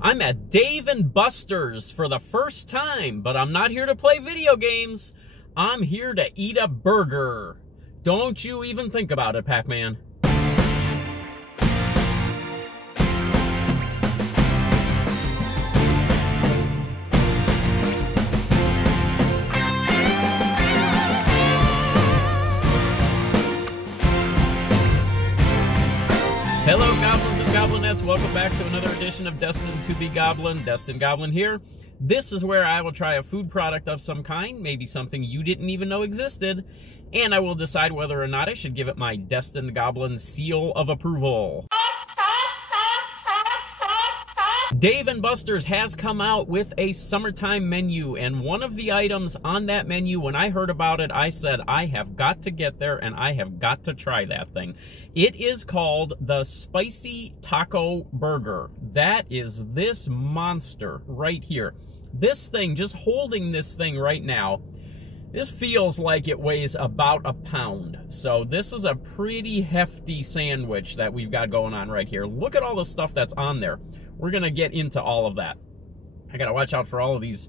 I'm at Dave and Buster's for the first time, but I'm not here to play video games. I'm here to eat a burger. Don't you even think about it, Pac-Man. Hello, goblins and goblinettes. Welcome back to another edition of Destined to be Goblin. Destined Goblin here. This is where I will try a food product of some kind, maybe something you didn't even know existed, and I will decide whether or not I should give it my Destined Goblin seal of approval. Dave and Buster's has come out with a summertime menu, and one of the items on that menu, when I heard about it, I said, I have got to get there and I have got to try that thing. It is called the Spicy Taco Burger. That is this monster right here. This thing, just holding this thing right now, this feels like it weighs about a pound. So this is a pretty hefty sandwich that we've got going on right here. Look at all the stuff that's on there. We're going to get into all of that. I got to watch out for all of these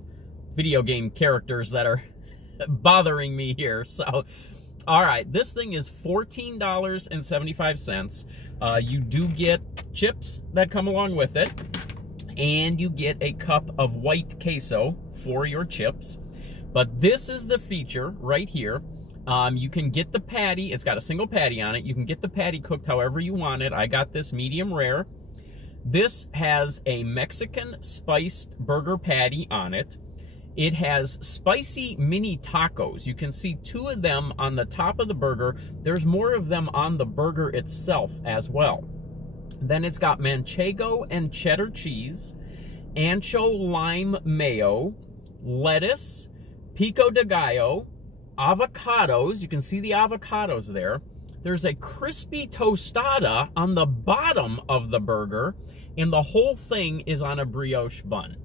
video game characters that are bothering me here. So, all right, this thing is $14.75. You do get chips that come along with it, and you get a cup of white queso for your chips. But this is the feature right here. You can get the patty. It's got a single patty on it. You can get the patty cooked however you want it. I got this medium rare. This has a Mexican spiced burger patty on it. It has spicy mini tacos. You can see two of them on the top of the burger. There's more of them on the burger itself as well. Then it's got manchego and cheddar cheese, ancho lime mayo, lettuce, pico de gallo, avocados. You can see the avocados there. There's a crispy tostada on the bottom of the burger, and the whole thing is on a brioche bun.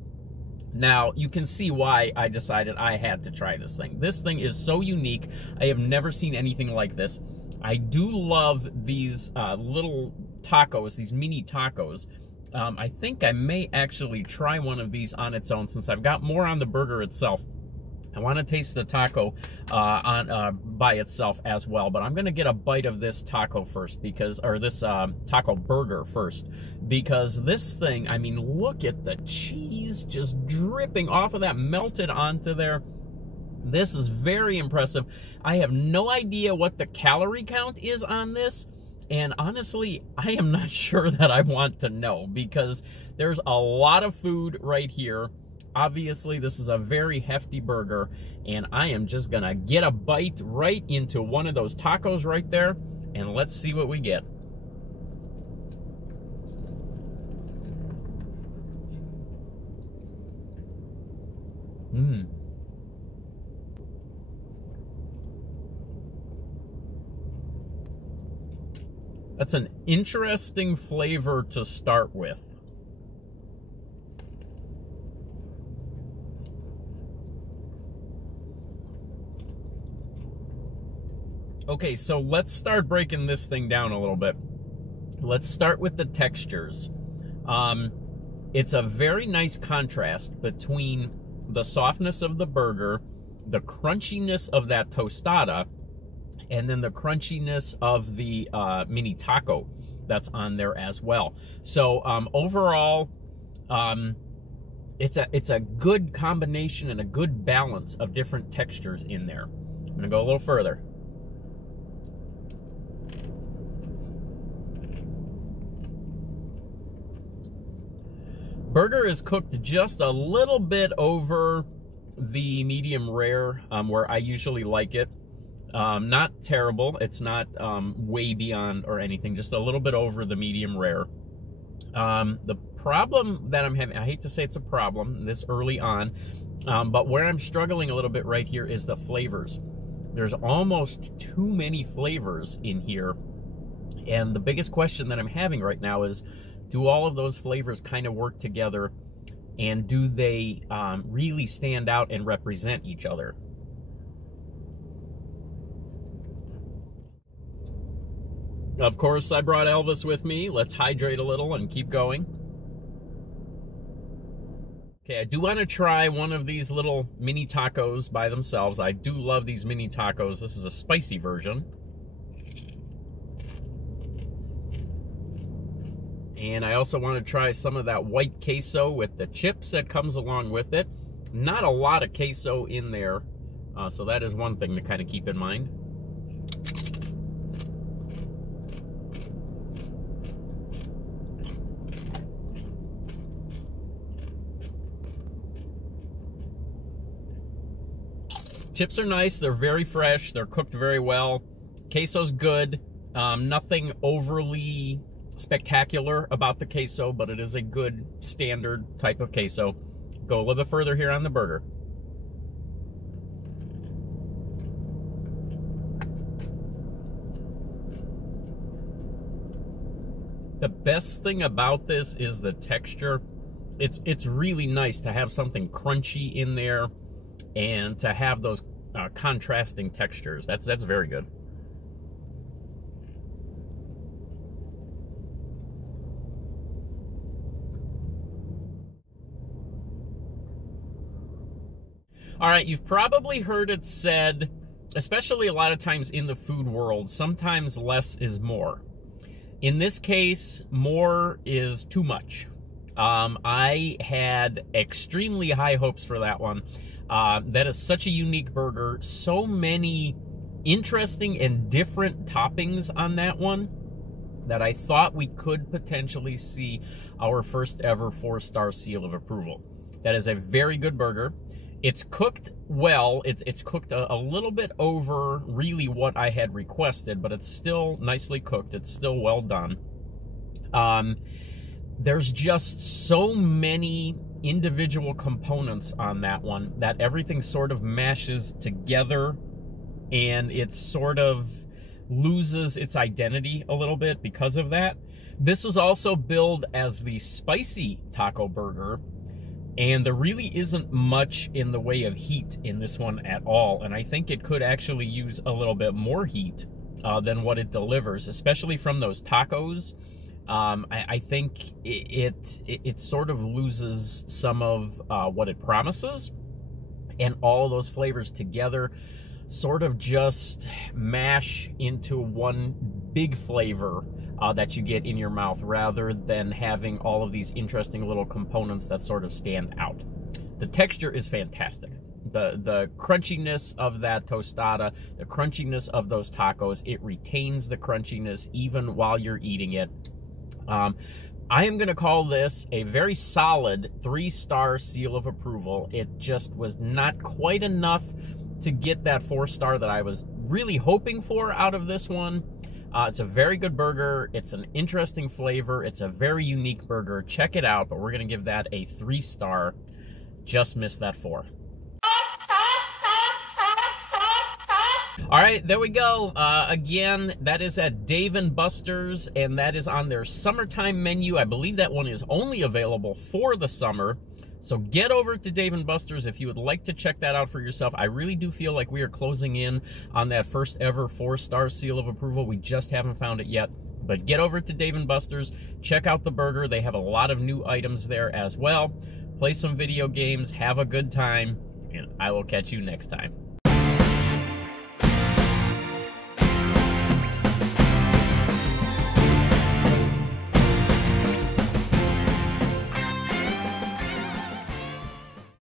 Now, you can see why I decided I had to try this thing. This thing is so unique. I have never seen anything like this. I do love these little tacos, these mini tacos. I think I may actually try one of these on its own since I've got more on the burger itself. I want to taste the taco by itself as well, but I'm going to get a bite of this taco first because, or this taco burger first, because this thing, I mean, look at the cheese just dripping off of that, melted onto there. This is very impressive. I have no idea what the calorie count is on this, and honestly, I am not sure that I want to know because there's a lot of food right here. Obviously, this is a very hefty burger, and I am just gonna get a bite right into one of those tacos right there, and let's see what we get. That's an interesting flavor to start with. Okay, so let's start breaking this thing down a little bit. Let's start with the textures. It's a very nice contrast between the softness of the burger, the crunchiness of that tostada, and then the crunchiness of the mini taco that's on there as well. So overall, it's a good combination and a good balance of different textures in there. I'm gonna go a little further. Burger is cooked just a little bit over the medium rare, where I usually like it. Not terrible. It's not way beyond or anything. Just a little bit over the medium rare. The problem that I'm having, I hate to say it's a problem this early on, but where I'm struggling a little bit right here is the flavors. There's almost too many flavors in here. And the biggest question that I'm having right now is, do all of those flavors kind of work together, and do they really stand out and represent each other? Of course, I brought Elvis with me. Let's hydrate a little and keep going. Okay, I do want to try one of these little mini tacos by themselves. I do love these mini tacos. This is a spicy version. And I also want to try some of that white queso with the chips that comes along with it. Not a lot of queso in there, so that is one thing to kind of keep in mind. Chips are nice, they're very fresh, they're cooked very well. Queso's good, nothing overly spectacular about the queso, but it is a good standard type of queso. Go a little bit further here on the burger. The best thing about this is the texture. It's really nice to have something crunchy in there and to have those contrasting textures. That's very good. All right, you've probably heard it said, especially a lot of times in the food world, sometimes less is more. In this case, more is too much. I had extremely high hopes for that one. That is such a unique burger. So many interesting and different toppings on that one that I thought we could potentially see our first ever 4-star seal of approval. That is a very good burger. It's cooked well. It's cooked a little bit over really what I had requested, but it's still nicely cooked. It's still well done. There's just so many individual components on that one that everything sort of mashes together, and it sort of loses its identity a little bit because of that. This is also billed as the spicy taco burger, and there really isn't much in the way of heat in this one at all, and I think it could actually use a little bit more heat than what it delivers, especially from those tacos. I think it sort of loses some of what it promises, and all of those flavors together sort of just mash into one big flavor that you get in your mouth, rather than having all of these interesting little components that sort of stand out. The texture is fantastic. The crunchiness of that tostada, the crunchiness of those tacos, it retains the crunchiness even while you're eating it. I am going to call this a very solid 3-star seal of approval. It just was not quite enough to get that 4-star that I was really hoping for out of this one. It's a very good burger. It's an interesting flavor. It's a very unique burger. Check it out, but we're going to give that a 3-star. Just missed that 4. All right, there we go. Again, that is at Dave & Buster's, and that is on their summertime menu. I believe that one is only available for the summer. So get over to Dave & Buster's if you would like to check that out for yourself. I really do feel like we are closing in on that first ever 4-star seal of approval. We just haven't found it yet. But get over to Dave & Buster's, check out the burger. They have a lot of new items there as well. Play some video games, have a good time, and I will catch you next time.